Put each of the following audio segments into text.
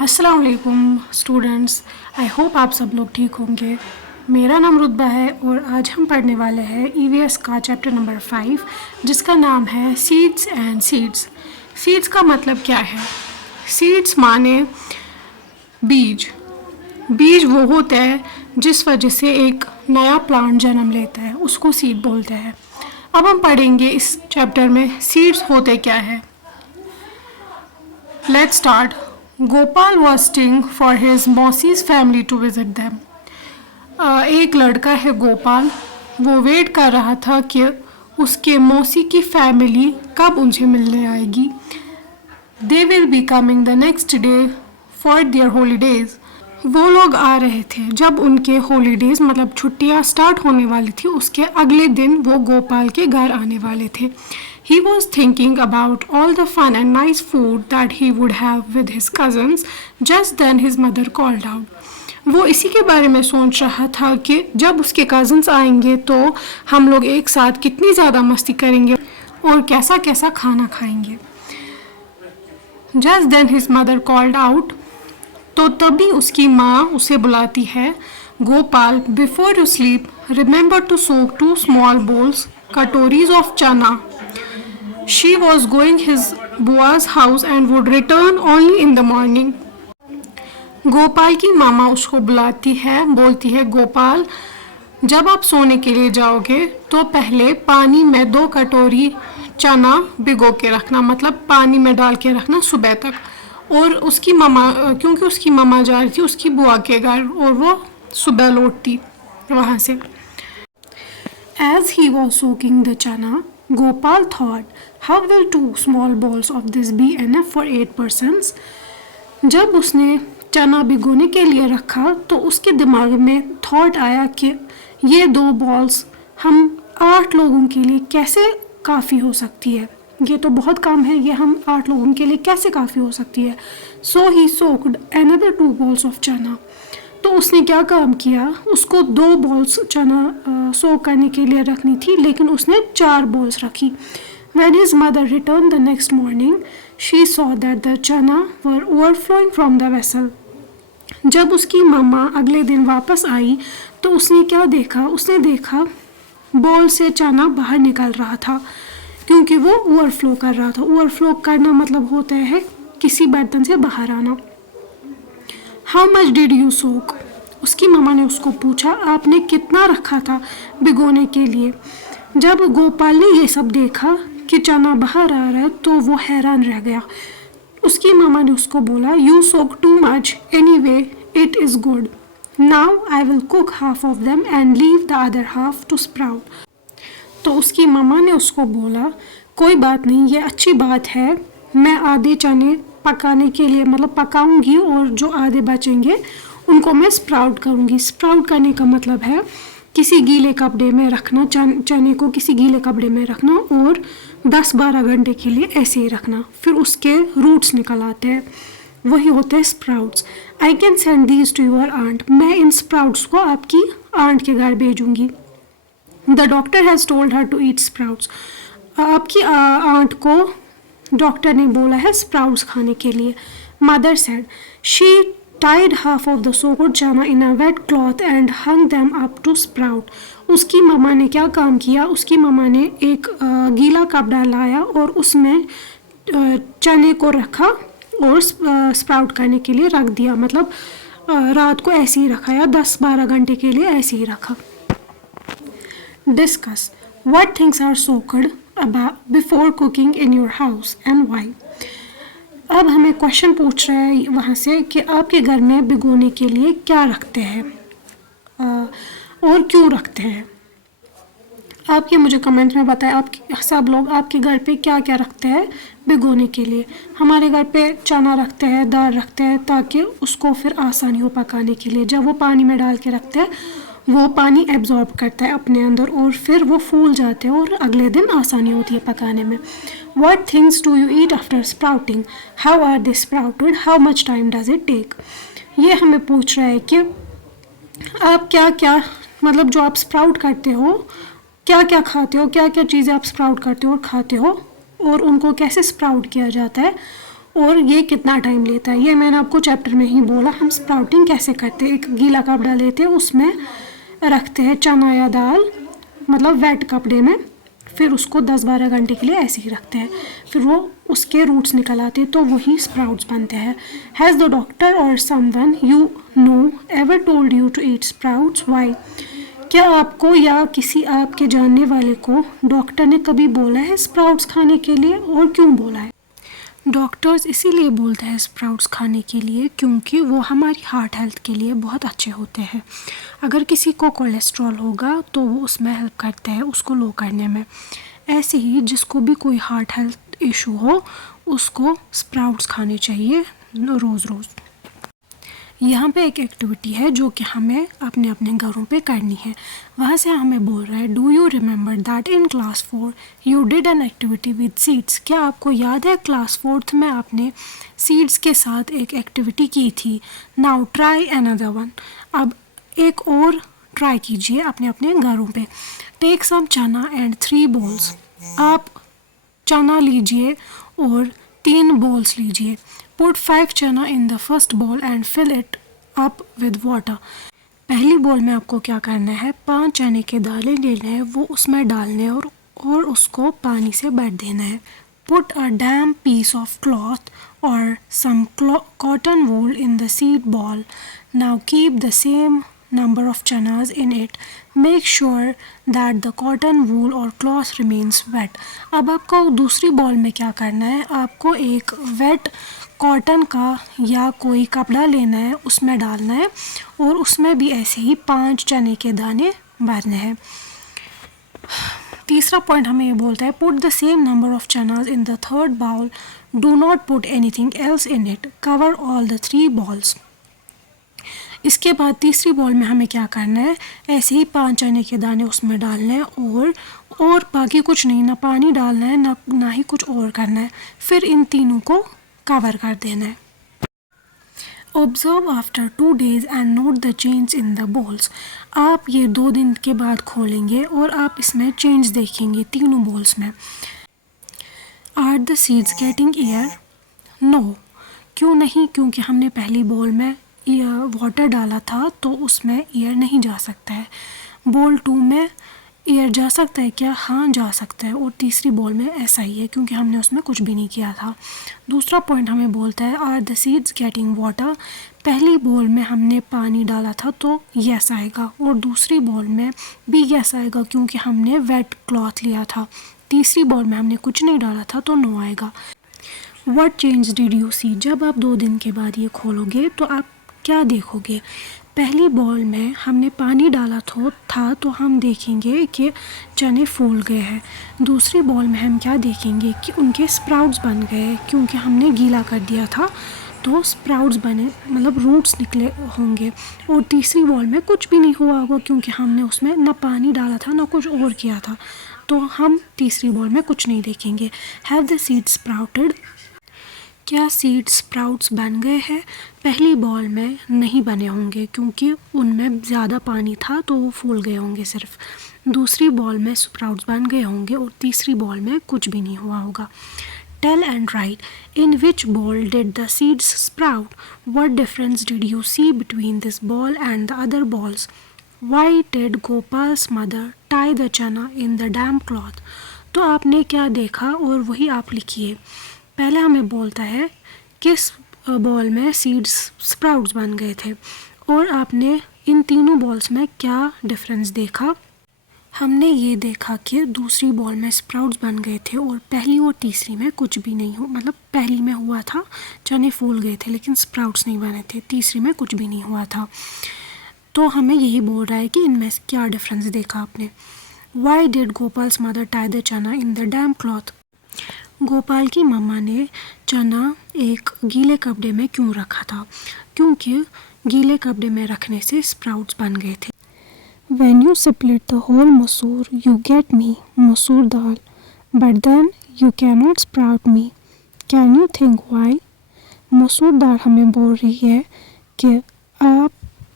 अस्सलाम वालेकुम students. I hope आप सब लोग ठीक होंगे। मेरा नाम रुतबा है और आज हम पढ़ने वाले हैं ईवीएस का चैप्टर नंबर 5 जिसका नाम है सीड्स एंड सीड्स। सीड्स का मतलब क्या है? सीड्स माने बीज। बीज वो होता है जिस वजह से एक नया प्लांट जन्म लेता है, उसको सीड बोलते हैं। अब हम पढ़ेंगे इस चैप्टर में सीड्स होते क्या है। Let's start. Gopal was staying for his मौसी's family to visit them. एक लड़का है गोपाल, वो वेट कर रहा था कि उसके मौसी की फैमिली कब उनसे मिलने आएगी। They will be coming the next day for their holidays. वो लोग आ रहे थे जब उनके हॉलीडेज मतलब छुट्टियां स्टार्ट होने वाली थी, उसके अगले दिन वो गोपाल के घर आने वाले थे। He was thinking about all the fun and nice food that he would have with his cousins. Just then his mother called out. वो इसी के बारे में सोच रहा था कि जब उसके कज़न्स आएंगे तो हम लोग एक साथ कितनी ज़्यादा मस्ती करेंगे और कैसा कैसा खाना खाएंगे। Just then his mother called out. तो तभी उसकी माँ उसे बुलाती है, Gopal, before you sleep, remember to soak 2 small bowls, कटोरीज of chana. She was going his bua's house and would return only in the morning. Gopal की मामा उसको बुलाती है, बोलती है, गोपाल, जब आप सोने के लिए जाओगे तो पहले पानी में 2 कटोरी चना भिगो के रखना, मतलब पानी में डाल के रखना सुबह तक। और उसकी मामा, क्योंकि उसकी मामा जा रही थी उसकी बुआ के घर और वो सुबह लौटती वहाँ से। As he was soaking the chana, Gopal thought, how will 2 small balls of this be enough for 8 persons? जब उसने चना भिगोने के लिए रखा तो उसके दिमाग में थॉट आया कि ये 2 बॉल्स हम 8 लोगों के लिए कैसे काफ़ी हो सकती है। ये तो बहुत कम है, ये हम 8 लोगों के लिए कैसे काफ़ी हो सकती है। So he soaked another 2 balls of chana. तो उसने क्या काम किया, उसको 2 बॉल्स चना सोक करने के लिए रखनी थी, लेकिन उसने 4 बॉल्स रखी। When his mother returned the next morning, she saw that the chana were overflowing from the vessel. जब उसकी मम्मा अगले दिन वापस आई तो उसने क्या देखा, उसने देखा बॉल से चना बाहर निकल रहा था क्योंकि वो ओवरफ्लो कर रहा था। ओवरफ्लो करना मतलब होता है किसी बर्तन से बाहर आना। How much did you soak? उसकी मामा ने उसको पूछा, आपने कितना रखा था भिगोने के लिए। जब गोपाल ने ये सब देखा कि चना बाहर आ रहा है तो वो हैरान रह गया। उसकी मामा ने उसको बोला, You soak too much. Anyway, it is good. Now I will cook half of them and leave the other half to sprout. तो उसकी मामा ने उसको बोला, कोई बात नहीं, ये अच्छी बात है, मैं आधे चने पकाने के लिए मतलब पकाऊंगी और जो आधे बचेंगे उनको मैं स्प्राउट करूंगी। स्प्राउट करने का मतलब है किसी गीले कपड़े में रखना, चने को किसी गीले कपड़े में रखना और 10-12 घंटे के लिए ऐसे ही रखना, फिर उसके रूट्स निकल आते हैं, वही होते हैं sprouts. I can send these to your aunt. मैं इन स्प्राउट्स को आपकी आंट के घर भेजूंगी. The doctor has told her to eat sprouts. आपकी आंट को डॉक्टर ने बोला है स्प्राउट्स खाने के लिए. Mother said she tied half of the soaked chana in a wet cloth and hung them up to sprout. उसकी मम्मा ने क्या काम किया, उसकी मम्मा ने एक गीला कपड़ा लाया और उसमें चने को रखा और स्प्राउट करने के लिए रख दिया, मतलब रात को ऐसे ही रखा या 10-12 घंटे के लिए ऐसे ही रखा. Discuss what things are soaked about before cooking in your house and why. अब हमें क्वेश्चन पूछ रहा है वहाँ से कि आपके घर में भिगोने के लिए क्या रखते हैं और क्यों रखते हैं. आप ये मुझे कमेंट में बताएं, आप सब लोग आपके घर पे क्या क्या रखते हैं भिगोने के लिए. हमारे घर पे चना रखते हैं, दाल रखते हैं ताकि उसको फिर आसानी हो पकाने के लिए. जब वो पानी में डाल के रखते हैं वो पानी एब्जॉर्ब करता है अपने अंदर और फिर वो फूल जाते हैं और अगले दिन आसानी होती है पकाने में. What things do you eat after sprouting? How are they sprouted? How much time does it take? ये हमें पूछ रहा है कि आप क्या क्या मतलब जो आप स्प्राउट करते हो क्या क्या खाते हो, क्या क्या चीज़ें आप स्प्राउट करते हो और खाते हो और उनको कैसे स्प्राउट किया जाता है और ये कितना टाइम लेता है, ये मैंने आपको चैप्टर में ही बोला। हम स्प्राउटिंग कैसे करते हैं, एक गीला कपड़ा लेते हैं, उसमें रखते हैं चना या दाल, मतलब वेट कपड़े में, फिर उसको 10-12 घंटे के लिए ऐसे ही रखते हैं, फिर वो उसके रूट्स निकल आते हैं, तो वही स्प्राउट्स बनते हैं। Has the doctor or someone you know ever told you to eat sprouts, why? क्या आपको या किसी आपके जानने वाले को डॉक्टर ने कभी बोला है स्प्राउट्स खाने के लिए, और क्यों बोला है? डॉक्टर्स इसीलिए बोलते हैं स्प्राउट्स खाने के लिए क्योंकि वो हमारी हार्ट हेल्थ के लिए बहुत अच्छे होते हैं। अगर किसी को कोलेस्ट्रॉल होगा तो वो उसमें हेल्प करते हैं उसको लो करने में। ऐसे ही जिसको भी कोई हार्ट हेल्थ इशू हो उसको स्प्राउट्स खाने चाहिए रोज़ रोज़। यहाँ पे एक एक्टिविटी है जो कि हमें अपने अपने घरों पे करनी है। वहाँ से हमें बोल रहा है, do you remember that in class 4 you did an activity with seeds? क्या आपको याद है क्लास 4th में आपने सीड्स के साथ एक एक्टिविटी की थी? Now try another one. अब एक और ट्राई कीजिए अपने अपने घरों पे। टेक सम चना एंड 3 बॉल्स। आप चना लीजिए और 3 बॉल्स लीजिए। Put 5 चना in the first bowl and fill it up with water. पहली बॉल में आपको क्या करना है, 5 चने के दाने लेने हैं, वो उसमें डालने हैं और उसको पानी से भर देना है। Put a damp piece of cloth or some cotton wool in the seed ball. Now keep the same number of chanas in it. Make sure that the cotton wool or cloth remains wet. अब आपको दूसरी ball में क्या करना है, आपको एक wait cotton का या कोई कपड़ा लेना है, उसमें डालना है और उसमें भी ऐसे ही 5 चने के दाने भरने हैं। तीसरा पॉइंट हमें ये बोलता है, put the same number of chanas in the third bowl, do not put anything else in it, cover all the 3 bowls. इसके बाद तीसरी बॉल में हमें क्या करना है, ऐसे ही 5 चने के दाने उसमें डालने हैं और बाकी कुछ नहीं, ना पानी डालना है ना ही कुछ और करना है, फिर इन तीनों को कवर कर देना है। Observe after 2 days and note the change in the balls. आप ये 2 दिन के बाद खोलेंगे और आप इसमें चेंज देखेंगे तीनों बॉल्स में। Are the seeds getting air? No. क्यों नहीं? क्योंकि हमने पहली बॉल में वाटर डाला था तो उसमें एयर नहीं जा सकता है। बॉल 2 में एयर जा सकता है क्या? हाँ जा सकता है। और तीसरी बॉल में ऐसा ही है क्योंकि हमने उसमें कुछ भी नहीं किया था। दूसरा पॉइंट हमें बोलता है, are the seeds getting water? पहली बॉल में हमने पानी डाला था तो यस आएगा, और दूसरी बॉल में भी यस आएगा क्योंकि हमने वेट क्लॉथ लिया था। तीसरी बॉल में हमने कुछ नहीं डाला था तो नो आएगा। व्हाट चेंज डिड यू सी? जब आप 2 दिन के बाद ये खोलोगे तो आप क्या देखोगे? पहली बॉल में हमने पानी डाला था तो हम देखेंगे कि चने फूल गए हैं। दूसरी बॉल में हम क्या देखेंगे कि उनके स्प्राउट्स बन गए क्योंकि हमने गीला कर दिया था तो स्प्राउट्स बने, मतलब रूट्स निकले होंगे। और तीसरी बॉल में कुछ भी नहीं हुआ होगा क्योंकि हमने उसमें ना पानी डाला था ना कुछ और किया था, तो हम तीसरी बॉल में कुछ नहीं देखेंगे। Have the seeds sprouted? क्या सीड स्प्राउट्स बन गए हैं? पहली बॉल में नहीं बने होंगे क्योंकि उनमें ज़्यादा पानी था तो वो फूल गए होंगे सिर्फ। दूसरी बॉल में स्प्राउट्स बन गए होंगे और तीसरी बॉल में कुछ भी नहीं हुआ होगा। Tell and right, in which ball did the seeds sprout? What difference did you see between this ball and the other balls? Why did Gopal's mother tie the chana in the damp cloth? तो आपने क्या देखा और वही आप लिखिए। पहले हमें बोलता है किस बॉल में सीड्स स्प्राउट्स बन गए थे और आपने इन तीनों बॉल्स में क्या डिफरेंस देखा। हमने ये देखा कि दूसरी बॉल में स्प्राउट्स बन गए थे और पहली और तीसरी में कुछ भी नहीं हो, मतलब पहली में हुआ था चने फूल गए थे लेकिन स्प्राउट्स नहीं बने थे, तीसरी में कुछ भी नहीं हुआ था। तो हमें यही बोल रहा है कि इनमें से क्या डिफरेंस देखा आपने। Why did Gopal's mother tie the chana in the damp cloth? Gopal की मम्मा ने चना एक गीले कपड़े में क्यों रखा था? क्योंकि गीले कपड़े में रखने से स्प्राउट्स बन गए थे। When you split the whole masoor, you get me masoor dal, but then you cannot sprout me. Can you think why? मसूर दाल हमें बोल रही है कि आप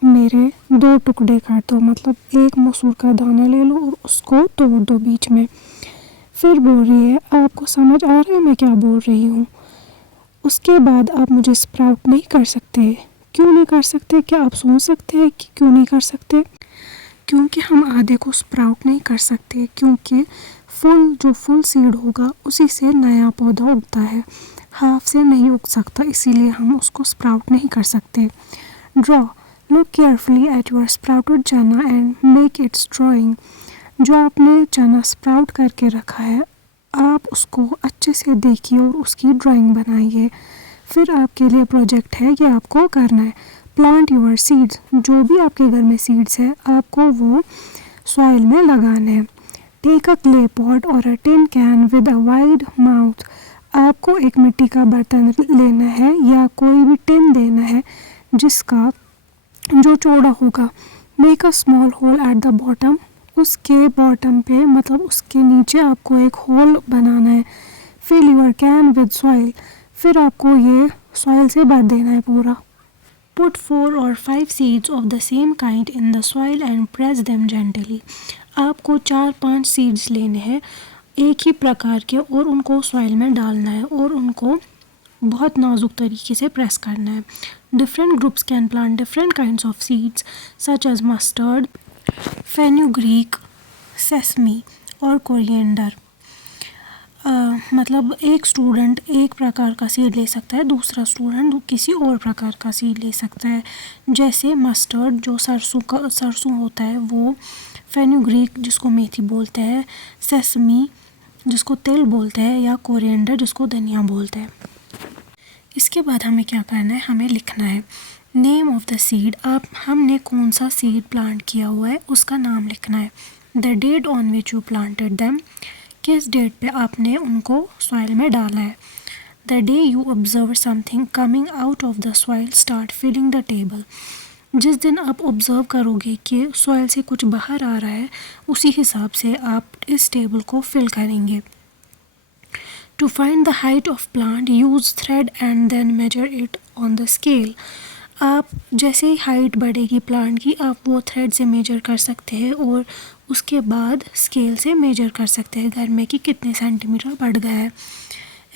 मेरे 2 टुकड़े कर दो, मतलब एक मसूर का दाना ले लो और उसको तोड़ दो बीच में। फिर बोल रही है, आपको समझ आ रहा है मैं क्या बोल रही हूँ? उसके बाद आप मुझे स्प्राउट नहीं कर सकते। क्यों नहीं कर सकते? क्या आप सोच सकते हैं कि क्यों नहीं कर सकते? क्योंकि हम आधे को स्प्राउट नहीं कर सकते, क्योंकि जो फुल सीड होगा उसी से नया पौधा उगता है, हाफ से नहीं उग सकता, इसीलिए हम उसको स्प्राउट नहीं कर सकते। Draw, look carefully at your sprouted चना एंड मेक इट्स ड्राइंग। जो आपने चना स्प्राउट करके रखा है, आप उसको अच्छे से देखिए और उसकी ड्राइंग बनाइए। फिर आपके लिए प्रोजेक्ट है कि आपको करना है प्लांट योर सीड्स। जो भी आपके घर में सीड्स है आपको वो सॉइल में लगाने हैं। टेक अ क्ले पॉट और a tin can with a wide mouth. आपको एक मिट्टी का बर्तन लेना है या कोई भी टिन देना है जिसका जो चौड़ा होगा। Make a small hole at the bottom. उसके बॉटम पे मतलब उसके नीचे आपको एक होल बनाना है। Fill your can with soil. फिर आपको ये सॉइल से भर देना है पूरा। Put 4 or 5 seeds of the same kind in the soil and press them gently. आपको 4-5 सीड्स लेने हैं एक ही प्रकार के और उनको सॉइल में डालना है और उनको बहुत नाजुक तरीके से प्रेस करना है। Different groups can plant different kinds of seeds such as mustard, fenugreek, sesame और coriander. मतलब एक स्टूडेंट एक प्रकार का सीड ले सकता है, दूसरा स्टूडेंट किसी और प्रकार का सीड ले सकता है। जैसे मस्टर्ड जो सरसों होता है वो, फेनुग्रीक जिसको मेथी बोलते हैं, सेसमी जिसको तिल बोलते हैं या कोरिएंडर जिसको धनिया बोलते हैं। इसके बाद हमें क्या करना है, हमें लिखना है नेम ऑफ द सीड। हमने कौन सा सीड प्लांट किया हुआ है उसका नाम लिखना है। The date on which you planted them, किस डेट पे आपने उनको सॉइल में डाला है। The day you observe something coming out of the soil start filling the table. जिस दिन आप ऑब्जर्व करोगे कि सॉइल से कुछ बाहर आ रहा है उसी हिसाब से आप इस टेबल को फिल करेंगे। To find the height of plant use thread and then measure it on the scale. आप जैसे ही हाइट बढ़ेगी प्लांट की आप वो थ्रेड से मेजर कर सकते हैं और उसके बाद स्केल से मेजर कर सकते हैं घर में कि कितने सेंटीमीटर बढ़ गया है।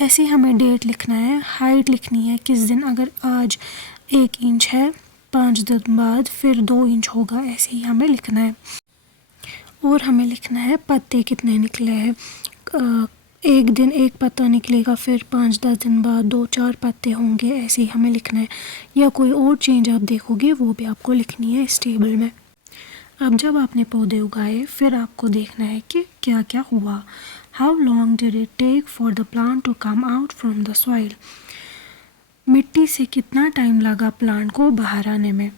ऐसे हमें डेट लिखना है, हाइट लिखनी है किस दिन, अगर आज 1 इंच है 5 दिन बाद फिर 2 इंच होगा, ऐसे ही हमें लिखना है। और हमें लिखना है पत्ते कितने निकले हैं। एक दिन एक पत्ता निकलेगा, फिर 5-10 दिन बाद 2-4 पत्ते होंगे, ऐसे ही हमें लिखना है। या कोई और चेंज आप देखोगे वो भी आपको लिखनी है इस टेबल में। अब जब आपने पौधे उगाए फिर आपको देखना है कि क्या क्या हुआ। How long did it take for the plant to come out from the soil. मिट्टी से कितना टाइम लगा प्लांट को बाहर आने में।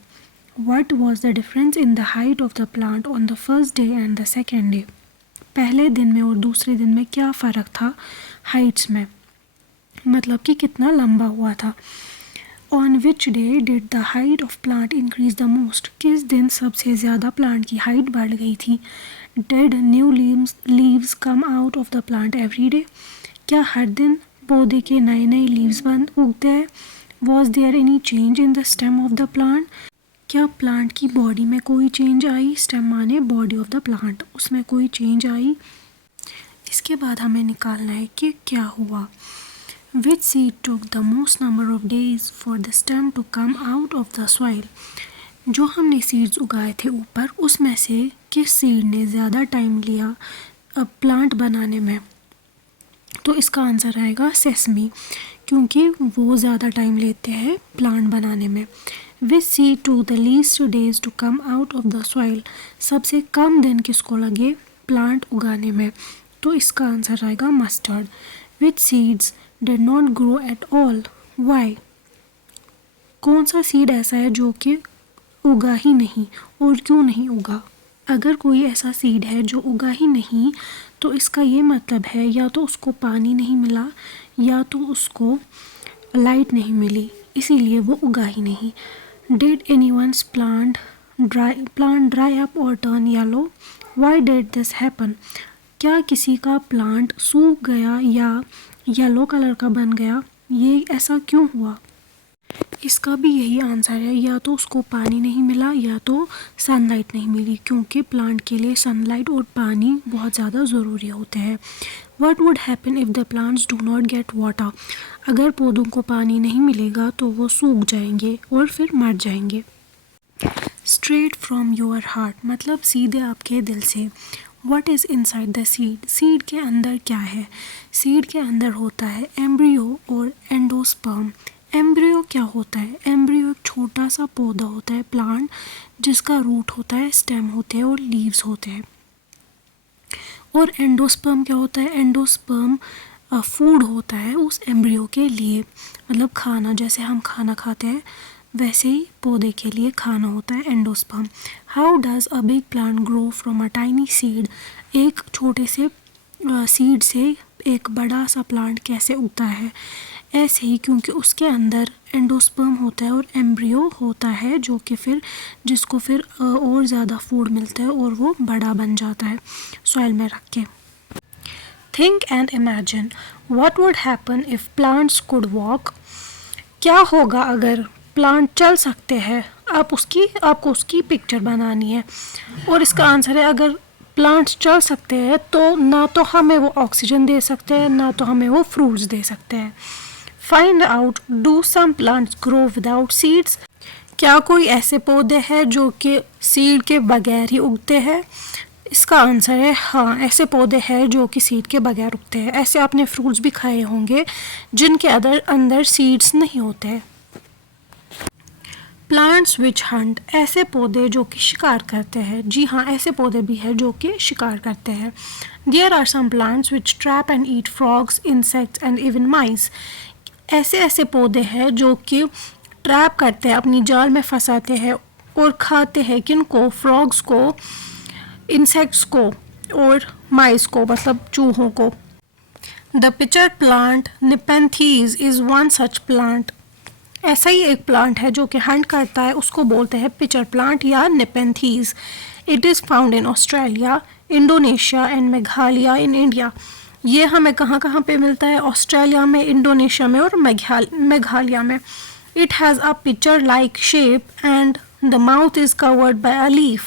What was the difference in the height of the plant on the first day and the second day. पहले दिन में और दूसरे दिन में क्या फ़र्क था हाइट्स में, मतलब कि कितना लंबा हुआ था। On which day did the height of plant increase the most. किस दिन सबसे ज़्यादा प्लांट की हाइट बढ़ गई थी। Did new leaves come out of the plant every day. क्या हर दिन पौधे के नए नए लीव्स उगते हैं। Was there any change in the stem of the plant. क्या प्लांट की बॉडी में कोई चेंज आई। स्टेम माने बॉडी ऑफ द प्लांट, उसमें कोई चेंज आई। इसके बाद हमें निकालना है कि क्या हुआ। Which seed took the most number of days for the stem to come out of the soil? जो हमने सीड्स उगाए थे ऊपर उसमें से किस सीड ने ज़्यादा टाइम लिया प्लांट बनाने में। तो इसका आंसर आएगा सेसमी, क्योंकि वो ज़्यादा टाइम लेते हैं प्लांट बनाने में। Which seed took the least days to come out of the soil? सबसे कम दिन किसको लगे प्लांट उगाने में। तो इसका आंसर आएगा mustard. Which seeds did not grow at all? Why? कौन सा सीड ऐसा है जो कि उगा ही नहीं और क्यों नहीं उगा। अगर कोई ऐसा सीड है जो उगा ही नहीं तो इसका ये मतलब है या तो उसको पानी नहीं मिला या तो उसको लाइट नहीं मिली, इसीलिए वो उगा ही नहीं। Did anyone's plant dry up or turn yellow? Why did this happen? क्या किसी का प्लांट सूख गया या येलो कलर का बन गया, ये ऐसा क्यों हुआ। इसका भी यही आंसर है, या तो उसको पानी नहीं मिला या तो सनलाइट नहीं मिली, क्योंकि प्लांट के लिए सनलाइट और पानी बहुत ज़्यादा ज़रूरी होते हैं। What would happen if the plants do not get water? अगर पौधों को पानी नहीं मिलेगा तो वो सूख जाएंगे और फिर मर जाएंगे. Straight from your heart मतलब सीधे आपके दिल से. What is inside the seed? Seed के अंदर क्या है? सीड के अंदर होता है एम्ब्रियो और एंडोस्पर्म. एम्ब्रियो क्या होता है? एम्ब्रियो एक छोटा सा पौधा होता है, प्लांट, जिसका रूट होता है, स्टेम होते हैं और लीव्स होते हैं. और एंडोस्पर्म क्या होता है? एंडोस्पर्म फूड होता है उस एम्ब्रियो के लिए, मतलब खाना. जैसे हम खाना खाते हैं वैसे ही पौधे के लिए खाना होता है endosperm. How does a big plant grow from a tiny seed? एक छोटे से सीड से एक बड़ा सा प्लांट कैसे उगता है? ऐसे ही, क्योंकि उसके अंदर एंडोस्पर्म होता है और एम्ब्रियो होता है जो कि फिर जिसको फिर और ज़्यादा फूड मिलता है और वो बड़ा बन जाता है सॉइल में रख के. Think and imagine what would happen if plants could walk? क्या होगा अगर प्लांट चल सकते हैं? आपको उसकी पिक्चर बनानी है और इसका आंसर है अगर प्लांट्स चल सकते हैं तो ना तो हमें वो ऑक्सीजन दे सकते हैं ना तो हमें वो फ्रूट्स दे सकते हैं. Find out, do some plants grow without seeds? क्या कोई ऐसे पौधे हैं जो कि सीड के बगैर ही उगते हैं? इसका आंसर है हाँ, ऐसे पौधे हैं जो कि सीड के बगैर उगते हैं. ऐसे आपने फ्रूट्स भी खाए होंगे जिनके अंदर सीड्स नहीं होते हैं. प्लांट्स विच हंट, ऐसे पौधे जो कि शिकार करते हैं. जी हाँ, ऐसे पौधे भी हैं जो कि शिकार करते हैं. There are some plants which trap and eat frogs, insects and even mice. ऐसे पौधे हैं जो कि ट्रैप करते हैं, अपनी जाल में फंसाते हैं और खाते हैं किनको? फ्रॉग्स को, इंसेक्ट्स को और माइस को, मतलब चूहों को. The pitcher plant Nepenthes is one such plant. ऐसा ही एक प्लांट है जो कि हंट करता है, उसको बोलते हैं पिचर प्लांट या Nepenthes. It is found in Australia, Indonesia and Meghalaya in India. ये हमें कहाँ पे मिलता है? ऑस्ट्रेलिया में, इंडोनेशिया में और मेघालय में. It has a pitcher like shape and the mouth is covered by a leaf.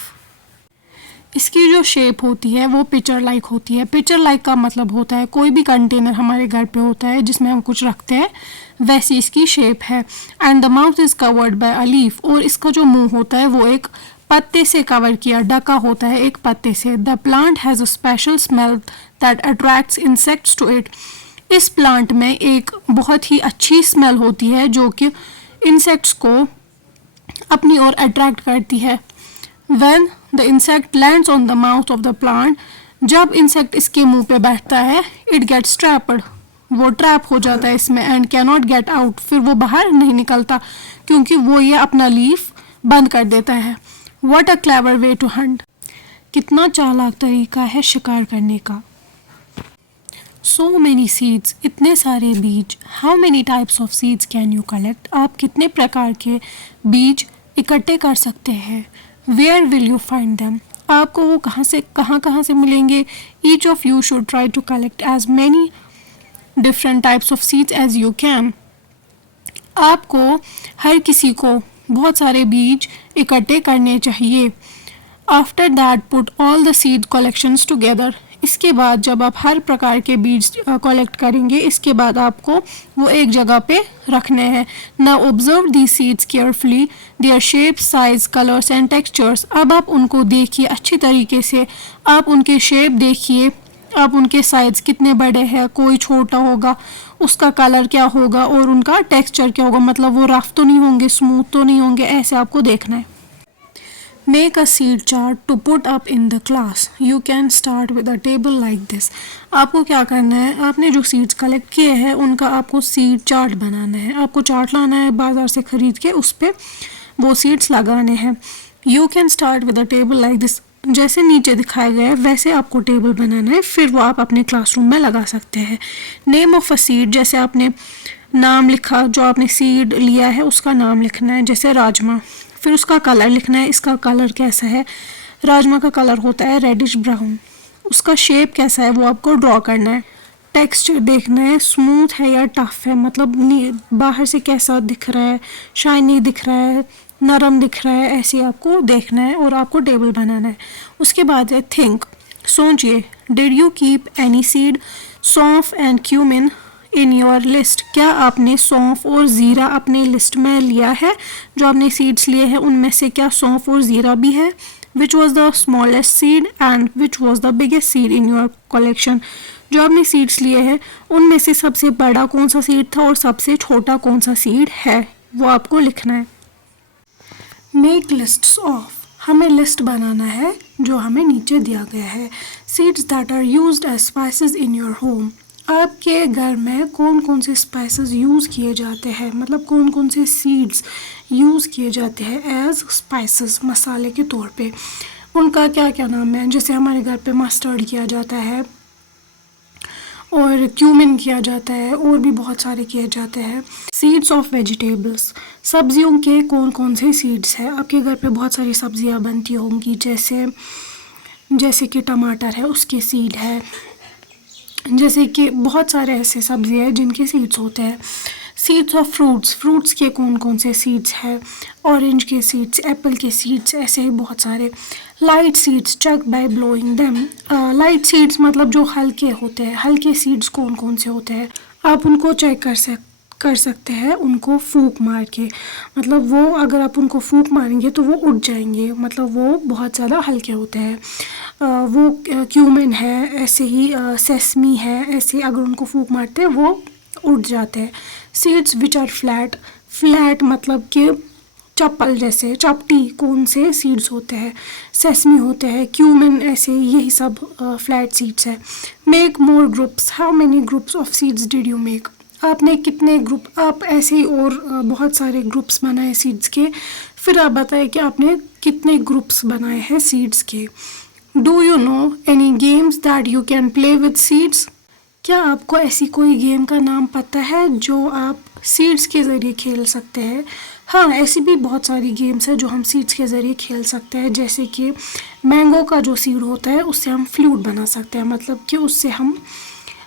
इसकी जो शेप होती है वो पिचर लाइक होती है. पिचर लाइक का मतलब होता है कोई भी कंटेनर हमारे घर पे होता है जिसमें हम कुछ रखते हैं, वैसी इसकी शेप है. And the mouth is covered by a leaf, और इसका जो मुंह होता है वो एक पत्ते से कवर किया, ढका होता है एक पत्ते से. The plant has a special smell that attracts insects to it. इस प्लांट में एक बहुत ही अच्छी स्मेल होती है जो कि इंसेक्ट्स को अपनी ओर अट्रैक्ट करती है. When the insect lands on the mouth of the plant, जब इंसेक्ट इसके मुंह पे बैठता है, it gets trapped, वो ट्रैप हो जाता है इसमें, and cannot get out, फिर वो बाहर नहीं निकलता क्योंकि वो ये अपना लीफ बंद कर देता है. What a clever way to hunt. कितना चालाक तरीका है शिकार करने का. So many seeds, इतने सारे बीज. How many types of seeds can you collect? आप कितने प्रकार के बीज इकट्ठे कर सकते हैं? Where will you find them? आपको वो कहाँ से मिलेंगे? Each of you should try to collect as many different types of seeds as you can. आपको हर किसी को बहुत सारे बीज इकट्ठे करने चाहिए. After that, put all the seed collections together. इसके बाद जब आप हर प्रकार के बीज कलेक्ट करेंगे, इसके बाद आपको वो एक जगह पे रखने हैं. Now observe these seeds carefully, their shape, size, colors and textures. अब आप उनको देखिए अच्छी तरीके से. आप उनके शेप देखिए, आप उनके साइज कितने बड़े हैं, कोई छोटा होगा, उसका कलर क्या होगा और उनका टेक्सचर क्या होगा, मतलब वो रफ तो नहीं होंगे, स्मूथ तो नहीं होंगे, ऐसे आपको देखना है. Make a seed chart to put up in the class. You can start with a table like this. आपको क्या करना है? आपने जो सीड्स कलेक्ट किए हैं उनका आपको सीड चार्ट बनाना है. आपको चार्ट लाना है बाज़ार से ख़रीद के, उस पर वो सीड्स लगाने हैं. You can start with a table like this. जैसे नीचे दिखाया गया है वैसे आपको टेबल बनाना है, फिर वो आप अपने क्लासरूम में लगा सकते हैं. नेम ऑफ अ सीड, जैसे आपने नाम लिखा, जो आपने सीड लिया है उसका नाम लिखना है, जैसे राजमा. फिर उसका कलर लिखना है, इसका कलर कैसा है. राजमा का कलर होता है रेडिश ब्राउन. उसका शेप कैसा है वो आपको ड्रॉ करना है. टेक्सचर देखना है, स्मूथ है या टफ है, मतलब बाहर से कैसा दिख रहा है, शाइनी दिख रहा है, नरम दिख रहा है, ऐसे आपको देखना है और आपको टेबल बनाना है. उसके बाद है थिंक, सोचिए. Did you keep any seed? Saunf and cumin in your list. क्या आपने सौंफ और ज़ीरा अपने लिस्ट में लिया है? जो आपने सीड्स लिए हैं उनमें से क्या सौंफ और ज़ीरा भी है? Which was the smallest seed and which was the biggest seed in your collection. जो आपने सीड्स लिए हैं उनमें से सबसे बड़ा कौन सा सीड था और सबसे छोटा कौन सा सीड है, वो आपको लिखना है। मेक लिस्ट्स ऑफ, हमें लिस्ट बनाना है जो हमें नीचे दिया गया है। Seeds that are used as spices in your home, आपके घर में कौन कौन से स्पाइसेस यूज़ किए जाते हैं, मतलब कौन कौन से सीड्स यूज़ किए जाते हैं एज स्पाइसेस, मसाले के तौर पे। उनका क्या क्या नाम है? जैसे हमारे घर पे मस्टर्ड किया जाता है और क्यूमिन किया जाता है और भी बहुत सारे किए जाते हैं। सीड्स ऑफ वेजिटेबल्स, सब्जियों के कौन कौन से सीड्स हैं? आपके घर पे बहुत सारी सब्जियां बनती होंगी, जैसे कि टमाटर है उसके सीड है, जैसे कि बहुत सारे ऐसे सब्जी हैं जिनके सीड्स होते हैं। सीड्स ऑफ फ्रूट्स, फ्रूट्स के कौन कौन से सीड्स हैं? ऑरेंज के सीड्स, एप्पल के सीड्स, ऐसे ही बहुत सारे। Light seeds check by blowing them, light seeds मतलब जो हल्के होते हैं, हल्के सीड्स कौन कौन से होते हैं? आप उनको चेक कर सकते हैं उनको फूंक मार के, मतलब वो अगर आप उनको फूंक मारेंगे तो वो उड़ जाएंगे, मतलब वो बहुत ज़्यादा हल्के होते हैं। वो क्यूमिन है, ऐसे ही सेसमी है, ऐसे अगर उनको फूंक मारते हैं वो उड़ जाते हैं। Seeds which are flat, flat मतलब कि चप्पल जैसे, चपटी कौन से सीड्स होते हैं? सेसमी होते हैं, क्यूमिन, ऐसे यही सब फ्लैट सीड्स है। Make more groups, how many groups of seeds did you make, आपने कितने ग्रुप, आप ऐसे ही और बहुत सारे ग्रुप्स बनाए सीड्स के, फिर आप बताएं कि आपने कितने ग्रुप्स बनाए हैं सीड्स के। Do you no any games that you can play with seeds, क्या आपको ऐसी कोई गेम का नाम पता है जो आप सीड्स के ज़रिए खेल सकते हैं? हाँ, ऐसी भी बहुत सारी गेम्स है जो हम सीड्स के ज़रिए खेल सकते हैं, जैसे कि मैंगो का जो सीड होता है उससे हम फ्लूट बना सकते हैं, मतलब कि उससे हम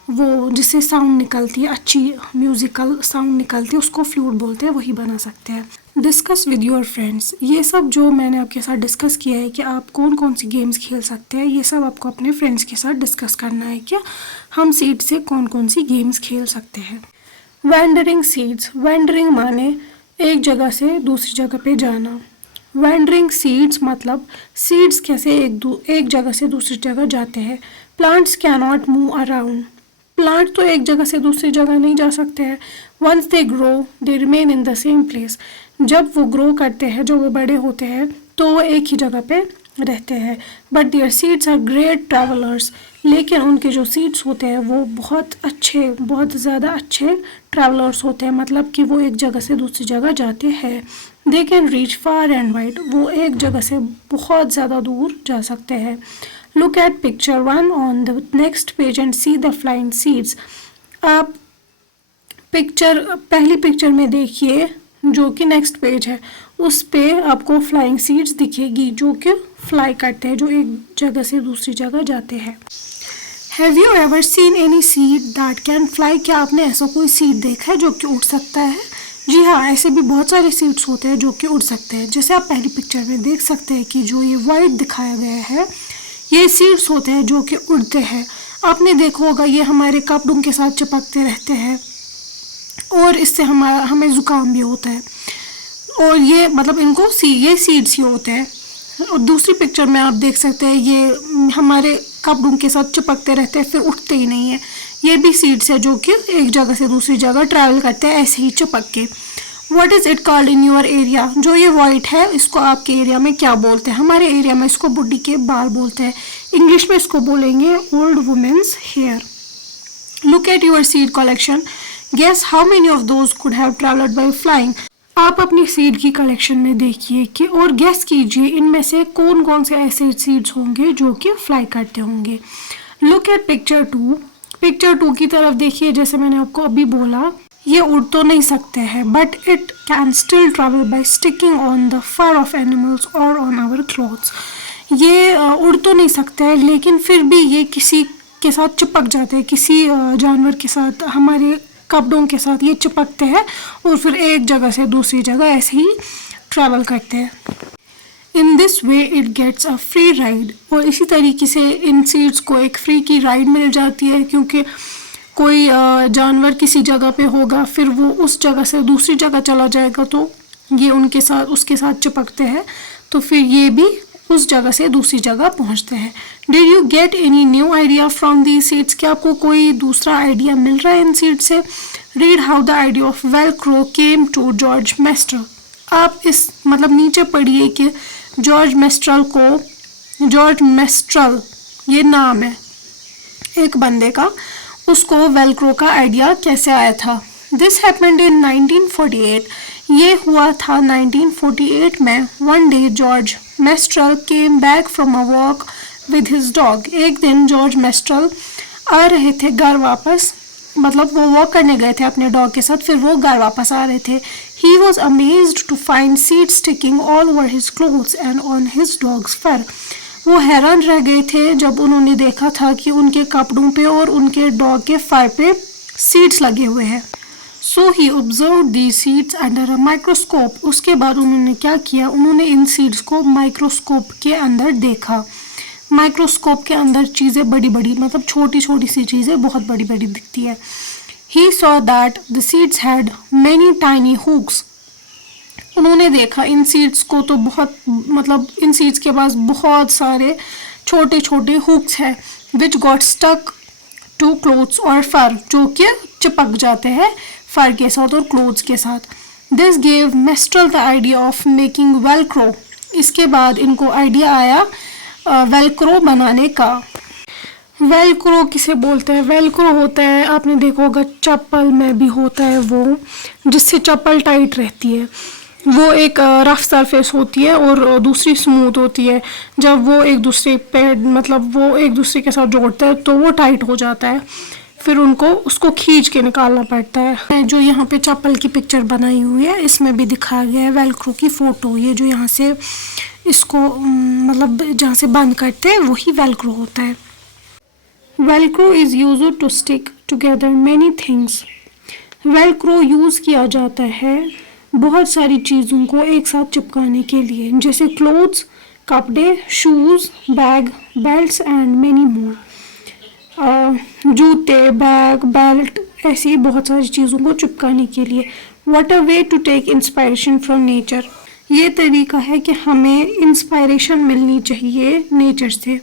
वो जिससे साउंड निकलती है, अच्छी म्यूज़िकल साउंड निकलती है, उसको फ्लूट बोलते हैं, वही बना सकते हैं। डिस्कस विद योर फ्रेंड्स, ये सब जो मैंने आपके साथ डिस्कस किया है कि आप कौन कौन सी गेम्स खेल सकते हैं, ये सब आपको अपने फ्रेंड्स के साथ डिस्कस करना है कि हम सीड से कौन कौन सी गेम्स खेल सकते हैं। वैंडरिंग सीड्स, वैंडरिंग माने एक जगह से दूसरी जगह पे जाना। वैंडरिंग सीड्स मतलब सीड्स कैसे एक जगह से दूसरी जगह जाते हैं। Plants can not move around, plant तो एक जगह से दूसरी जगह नहीं जा सकते हैं। Once they grow they remain in the same place, जब वो ग्रो करते हैं, जब वो बड़े होते हैं तो वो एक ही जगह पे रहते हैं। But their seeds are great travellers, लेकिन उनके जो सीड्स होते हैं वो बहुत ज़्यादा अच्छे ट्रैवलर्स होते हैं, मतलब कि वो एक जगह से दूसरी जगह जाते हैं। They can reach far and wide, वो एक जगह से बहुत ज़्यादा दूर जा सकते हैं। Look at picture 1 on the next page and see the flying seeds. आप पहली पिक्चर में देखिए जो कि नेक्स्ट पेज है, उस पे आपको फ्लाइंग सीड्स दिखेगी जो कि फ्लाई करते हैं, जो एक जगह से दूसरी जगह जाते हैं। Have you ever seen any seed that can fly? क्या आपने ऐसा कोई सीड देखा है जो कि उड़ सकता है? जी हाँ, ऐसे भी बहुत सारे सीड्स होते हैं जो कि उड़ सकते हैं। जैसे आप पहली पिक्चर में देख सकते हैं कि जो ये वाइट दिखाया गया है, ये सीड्स होते हैं जो कि उड़ते हैं। आपने देखा होगा ये हमारे कपड़ों के साथ चिपकते रहते हैं और इससे हमें ज़ुकाम भी होता है, और ये मतलब ये सीड्स ही होते हैं। और दूसरी पिक्चर में आप देख सकते हैं ये हमारे कपड़ों के साथ चिपकते रहते हैं, फिर उठते ही नहीं है। ये भी सीड्स है जो कि एक जगह से दूसरी जगह ट्रैवल करते हैं ऐसे ही चिपक के। What is it called in your area, जो ये वाइट है इसको आपके एरिया में क्या बोलते हैं? हमारे एरिया में इसको बुड्ढी के बाल बोलते हैं, इंग्लिश में इसको बोलेंगे old women's hair. Look at your seed collection, guess how many of those could have travelled by flying. आप अपनी सीड की कलेक्शन में देखिए कि और गेस कीजिए इनमें से कौन कौन से ऐसे सीड्स होंगे जो कि फ्लाई करते होंगे। लुक एट पिक्चर 2, पिक्चर 2 की तरफ देखिए। जैसे मैंने आपको अभी बोला, ये उड़ तो नहीं सकते हैं, but it can still travel by sticking on the fur of animals और ऑन आवर क्लॉथ्स। ये उड़ तो नहीं सकते हैं, लेकिन फिर भी ये किसी के साथ चिपक जाते हैं, किसी जानवर के साथ, हमारे कपड़ों के साथ ये चिपकते हैं और फिर एक जगह से दूसरी जगह ऐसे ही ट्रैवल करते हैं। In this way it gets a free ride, और इसी तरीके से इन सीड्स को एक फ्री की राइड मिल जाती है, क्योंकि कोई जानवर किसी जगह पे होगा, फिर वो उस जगह से दूसरी जगह चला जाएगा, तो ये उनके साथ उसके साथ चिपकते हैं, तो फिर ये भी उस जगह से दूसरी जगह पहुंचते हैं। Did you get any new idea from the seeds? क्या आपको कोई दूसरा आइडिया मिल रहा है इन सीड से? Read how the idea of Velcro came to George Mestral. आप इस मतलब नीचे पढ़िए कि जॉर्ज मेस्ट्रल ये नाम है एक बंदे का, उसको वेलक्रो का आइडिया कैसे आया था। This happened in 1948। ये हुआ था 1948 में। One day George menstrual came back from a walk with his dog. एक दिन जॉर्ज मेस्ट्रल आ रहे थे घर वापस, मतलब वो वॉक करने गए थे अपने डॉग के साथ, फिर वो घर वापस आ रहे थे। He was amazed to find seeds sticking all over his clothes and on his dog's fur. वो हैरान रह गए थे जब उन्होंने देखा था कि उनके कपड़ों पे और उनके डॉग के फर पे सीड्स लगे हुए हैं। So he observed the seeds under a microscope. उसके बाद उन्होंने क्या किया, उन्होंने इन सीड्स को माइक्रोस्कोप के अंदर देखा। माइक्रोस्कोप के अंदर चीज़ें बड़ी बड़ी, मतलब छोटी छोटी सी चीज़ें बहुत बड़ी बड़ी दिखती है। He saw that the seeds had many tiny hooks. उन्होंने देखा इन सीड्स को तो बहुत, मतलब इन सीड्स के पास बहुत सारे छोटे छोटे हुक्स हैं, which got stuck to clothes और फर, जो कि चिपक जाते हैं फर के साथ और क्लोथ्स के साथ। This gave menstrual the idea of making Velcro. इसके बाद इनको आइडिया आया वेलक्रो बनाने का। वेलक्रो किसे बोलते हैं? वेलक्रो होता है, आपने देखा होगा चप्पल में भी होता है वो, जिससे चप्पल टाइट रहती है। वो एक रफ सरफेस होती है और दूसरी स्मूथ होती है। जब वो एक दूसरे पे, मतलब वो एक दूसरे के साथ जोड़ते हैं तो वो टाइट हो जाता है, फिर उनको उसको खींच के निकालना पड़ता है। जो यहाँ पे चप्पल की पिक्चर बनाई हुई है, इसमें भी दिखाया गया है वेलक्रो की फ़ोटो। ये जो यहाँ से इसको मतलब जहाँ से बंद करते हैं वही वेलक्रो होता है। Velcro is used to stick together many things. Velcro use किया जाता है बहुत सारी चीज़ों को एक साथ चिपकाने के लिए, जैसे क्लोथ्स, कपड़े, shoes, bag, belts and many more. जूते, बैग, बेल्ट, ऐसी बहुत सारी चीज़ों को चिपकाने के लिए। What a way to take inspiration from nature. ये तरीका है कि हमें इंस्पायरेशन मिलनी चाहिए नेचर से,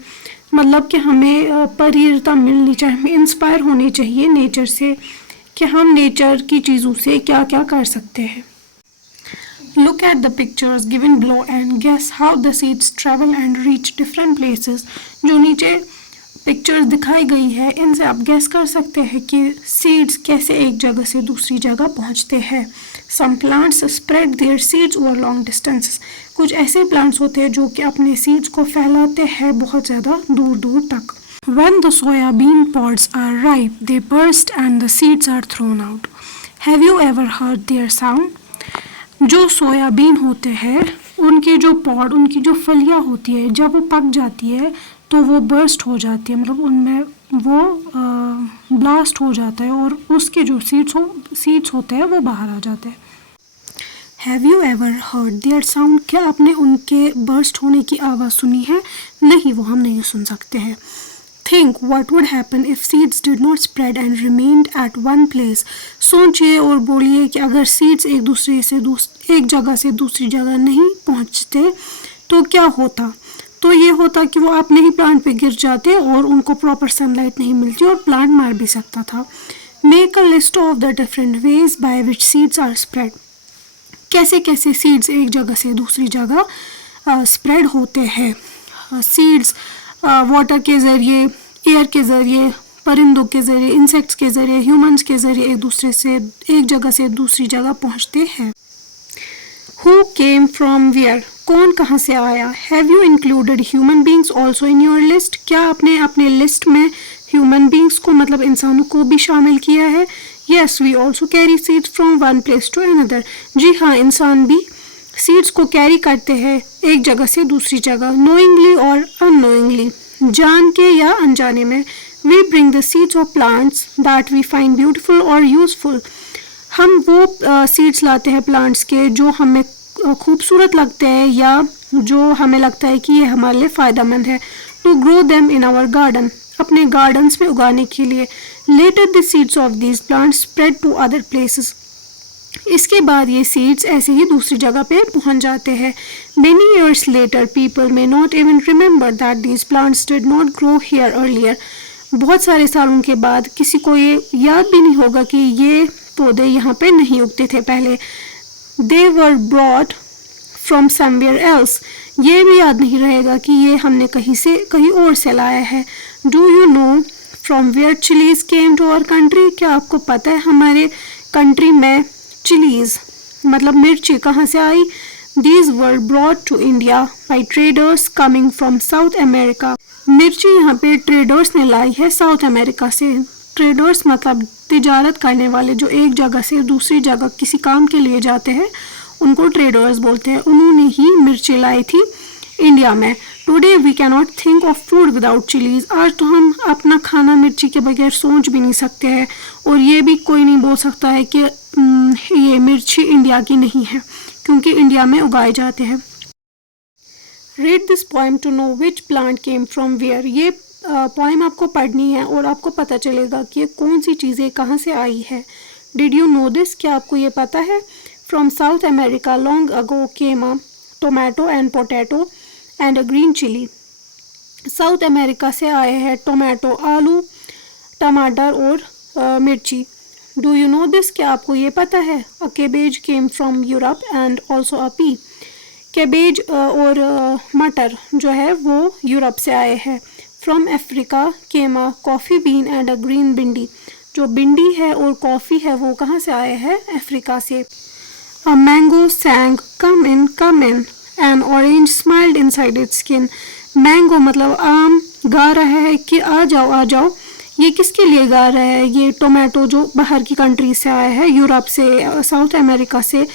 मतलब कि हमें प्रेरणा मिलनी चाहिए, हमें इंस्पायर होनी चाहिए नेचर से कि हम नेचर की चीज़ों से क्या क्या कर सकते हैं। Look at the pictures given below and guess how the seeds travel and reach different places. जो नीचे पिक्चर्स दिखाई गई है, इनसे आप गैस कर सकते हैं कि सीड्स कैसे एक जगह से दूसरी जगह पहुंचते हैं। Some plants spread their seeds over long distances. कुछ ऐसे प्लांट्स होते हैं जो कि अपने सीड्स को फैलाते हैं बहुत ज़्यादा दूर दूर तक। When the soybean pods are ripe, they burst and the seeds are thrown out. Have you ever heard their sound? जो सोयाबीन होते हैं उनकी जो पॉड, उनकी जो फलियाँ होती है, जब वो पक जाती है तो वो बर्स्ट हो जाती है, मतलब उनमें वो ब्लास्ट हो जाता है और उसके जो सीड्स होते हैं वो बाहर आ जाते हैं। Have you ever heard their sound? क्या आपने उनके बर्स्ट होने की आवाज़ सुनी है? नहीं, वो हम नहीं सुन सकते हैं। Think what would happen if seeds did not spread and remained at one place. सोचिए और बोलिए कि अगर सीड्स एक जगह से दूसरी जगह नहीं पहुंचते तो क्या होता। तो ये होता कि वो अपने ही प्लांट पे गिर जाते और उनको प्रॉपर सनलाइट नहीं मिलती और प्लांट मर भी सकता था। Make a list of the different ways by which seeds are spread. कैसे कैसे सीड्स एक जगह से दूसरी जगह स्प्रेड होते हैं। सीड्स वाटर के ज़रिए, एयर के ज़रिए, परिंदों के ज़रिए, इंसेक्ट्स के ज़रिए, ह्यूमंस के ज़रिए एक जगह से दूसरी जगह पहुंचते हैं। Who came from where? कौन कहाँ से आया? Have you included human beings also in your list? क्या आपने अपने लिस्ट में ह्यूमन बींग्स को, मतलब इंसानों को भी शामिल किया है? Yes, we also carry seeds from one place to another. जी हाँ, इंसान भी सीड्स को कैरी करते हैं एक जगह से दूसरी जगह, नोइंगली और अननोइंगली, जान के या अनजाने में। We bring the seeds of plants that we find beautiful और यूजफुल। हम वो सीड्स लाते हैं प्लांट्स के जो हमें खूबसूरत लगते हैं या जो हमें लगता है कि ये हमारे लिए फ़ायदेमंद है। To grow them in our garden, अपने गार्डन्स में उगाने के लिए। Later the seeds of these plants spread to other places. इसके बाद ये सीड्स ऐसे ही दूसरी जगह पे पहुंच जाते हैं। Many years later, people may not even remember that these plants did not grow here earlier. बहुत सारे सालों के बाद किसी को ये याद भी नहीं होगा कि ये पौधे यहाँ पे नहीं उगते थे पहले। They were brought from somewhere else. ये भी याद नहीं रहेगा कि ये हमने कहीं और से लाया है। Do you know from where chilies came to our country? क्या आपको पता है हमारे कंट्री में चिलीज मतलब मिर्ची कहाँ से आई? These were brought to India by traders coming from South America. मिर्ची यहाँ पे ट्रेडर्स ने लाई है साउथ अमेरिका से। ट्रेडर्स मतलब तिजारत करने वाले जो एक जगह से दूसरी जगह किसी काम के लिए जाते हैं उनको ट्रेडर्स बोलते हैं। उन्होंने ही मिर्ची लाई थी इंडिया में। Today we cannot think of food without chillies. आज तो हम अपना खाना मिर्ची के बगैर सोच भी नहीं सकते हैं और ये भी कोई नहीं बोल सकता है कि ये मिर्ची इंडिया की नहीं है क्योंकि इंडिया में उगाए जाते हैं। Read this poem to know which plant came from where. ये पोएम आपको पढ़नी है और आपको पता चलेगा कि ये कौन सी चीज़ें कहाँ से आई है। Did you know this? क्या आपको ये पता है? From South America long ago came a tomato and potato and a green chilli. South America से आए हैं टोमेटो आलू टमाटर और मिर्ची। Do you know this? क्या आपको ये पता है? A cabbage came from Europe and also a pea. Cabbage और मटर जो है वो यूरोप से आए हैं। From Africa came a coffee been and a green भिंडी। जो भिंडी है और कॉफ़ी है वो कहाँ से आए हैं? अफ्रीका से। A mango सैंग come in an orange smiled inside it's skin. Mango मतलब आम गा रहा है कि आ जाओ आ जाओ। ये किसके लिए गा रहा है? ये टोमेटो जो बाहर की कंट्री से आया है, यूरोप से, साउथ अमेरिका से।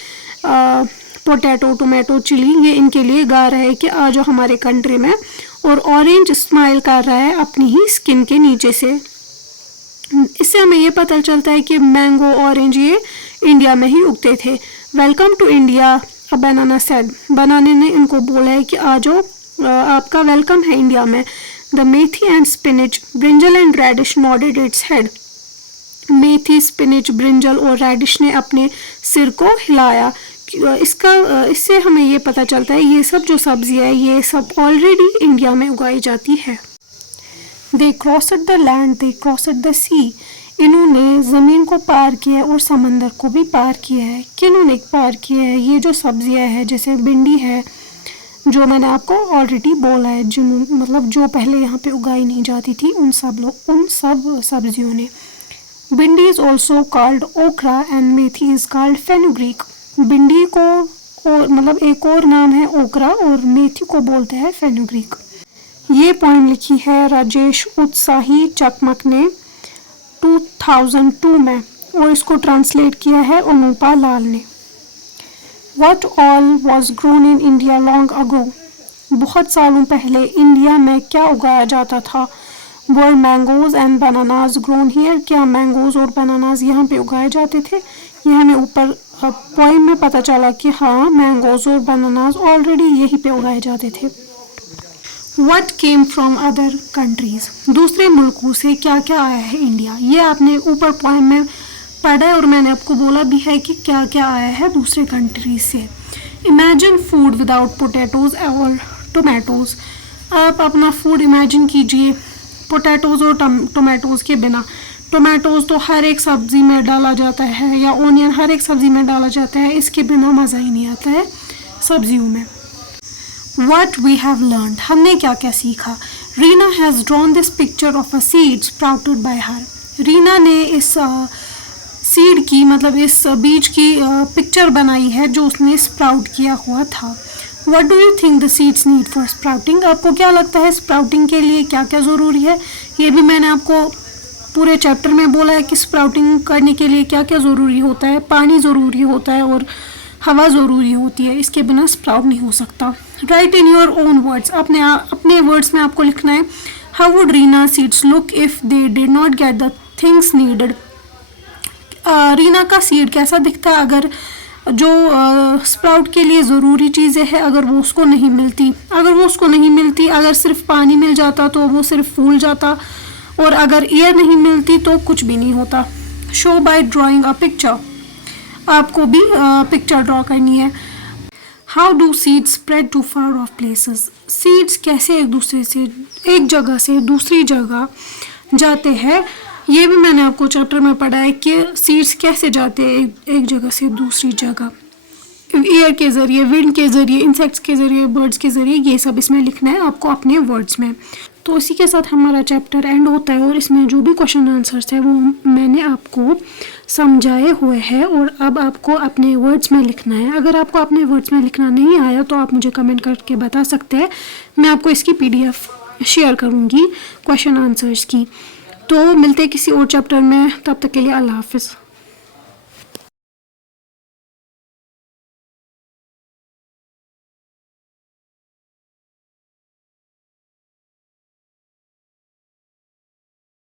पोटैटो टोमेटो चिली ये इनके लिए गा रहा है कि आ जाओ हमारे कंट्री में। और ऑरेंज स्माइल कर रहा है अपनी ही स्किन के नीचे से। इससे हमें ये पता चलता है कि मैंगो ऑरेंज ये इंडिया में ही उगते थे। Welcome to India a banana said. बनाने ने इनको बोला है कि आ जाओ आपका वेलकम है इंडिया में। The methi and spinach brinjal and radish nodded its head. मेथी स्पिनिच ब्रिंजल और रेडिश ने अपने सिर को हिलाया। इससे हमें ये पता चलता है ये सब जो सब्जियाँ है ये सब ऑलरेडी इंडिया में उगाई जाती है। दे crossed the land they crossed the सी। इन्होंने ज़मीन को पार किया है और समंदर को भी पार किया है। किन्होंने पार किया है? ये जो सब्जियां हैं जैसे भिंडी है जो मैंने आपको ऑलरेडी बोला है, मतलब जो पहले यहाँ पे उगाई नहीं जाती थी उन सब सब्जियों ने। भिंडी इज़ ऑल्सो कॉल्ड ओकरा and methi is called fenugreek. भिंडी को और मतलब एक और नाम है ओकरा और मेथी को बोलते हैं फेनुग्रीक। ये पोएम लिखी है राजेश उत्साही चकमक ने 2002 में और इसको ट्रांसलेट किया है अनुपा लाल ने। What all was grown in India long ago? बहुत सालों पहले इंडिया में क्या उगाया जाता था? Were mangoes and bananas grown here? क्या मैंगोज और बनानाज यहाँ पे उगाए जाते थे? ये हमें ऊपर पोएम में पता चला कि हाँ मैंगोज और बनानाज ऑलरेडी यहीं पे उगाए जाते थे। What came from other countries? दूसरे मुल्कों से क्या क्या आया है इंडिया? ये आपने ऊपर पोएम में पढ़ा है और मैंने आपको बोला भी है कि क्या क्या आया है दूसरे कंट्रीज से। इमेजिन फूड विदाउट पोटैटोज और टोमेटोज। आप अपना फूड इमेजिन कीजिए पोटैटोज और टोमेटोज के बिना। टोमेटोज तो हर एक सब्ज़ी में डाला जाता है या ओनियन हर एक सब्ज़ी में डाला जाता है, इसके बिना मज़ा ही नहीं आता है सब्जियों में। What we have learned, हमने क्या क्या सीखा। Reena has drawn this picture of a seed sprouted by her. Reena ने इस सीड की मतलब इस बीज की पिक्चर बनाई है जो उसने स्प्राउट किया हुआ था। What do you think the seeds need for sprouting? आपको क्या लगता है स्प्राउटिंग के लिए क्या क्या ज़रूरी है? ये भी मैंने आपको पूरे चैप्टर में बोला है कि स्प्राउटिंग करने के लिए क्या क्या ज़रूरी होता है। पानी ज़रूरी होता है और हवा ज़रूरी होती है, इसके बिना स्प्राउट नहीं हो सकता। Right in your own words, अपने वर्ड्स में आपको लिखना है। How would Reena seeds look if they did not get the things needed. Reena का सीड कैसा दिखता है अगर जो स्प्राउट के लिए ज़रूरी चीज़ें हैं अगर वो उसको नहीं मिलती। अगर सिर्फ पानी मिल जाता तो वो सिर्फ फूल जाता और अगर ईयर नहीं मिलती तो कुछ भी नहीं होता। Show by drawing a picture, आपको भी पिक्चर ड्रॉ करनी है। How do seeds spread to far off places, seeds कैसे एक दूसरे से, एक जगह से दूसरी जगह जाते हैं। ये भी मैंने आपको चैप्टर में पढ़ा है कि सीड्स कैसे जाते हैं एक जगह से दूसरी जगह, एयर के ज़रिए, विंड के ज़रिए, इंसेक्ट्स के ज़रिए, बर्ड्स के ज़रिए। ये सब इसमें लिखना है आपको अपने वर्ड्स में। तो इसी के साथ हमारा चैप्टर एंड होता है और इसमें जो भी क्वेश्चन आंसर्स है वो मैंने आपको समझाए हुए हैं और अब आपको अपने वर्ड्स में लिखना है। अगर आपको अपने वर्ड्स में लिखना नहीं आया तो आप मुझे कमेंट करके बता सकते हैं, मैं आपको इसकी PDF शेयर करूँगी क्वेश्चन आंसर्स की। तो मिलते हैं किसी और चैप्टर में, तब तक के लिए अल्लाह हाफिज़।